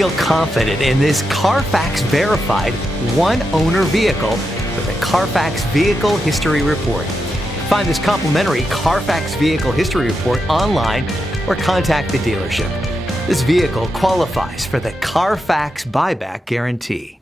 Feel confident in this Carfax verified one-owner vehicle with a Carfax Vehicle History Report. Find this complimentary Carfax Vehicle History Report online or contact the dealership. This vehicle qualifies for the Carfax Buyback Guarantee.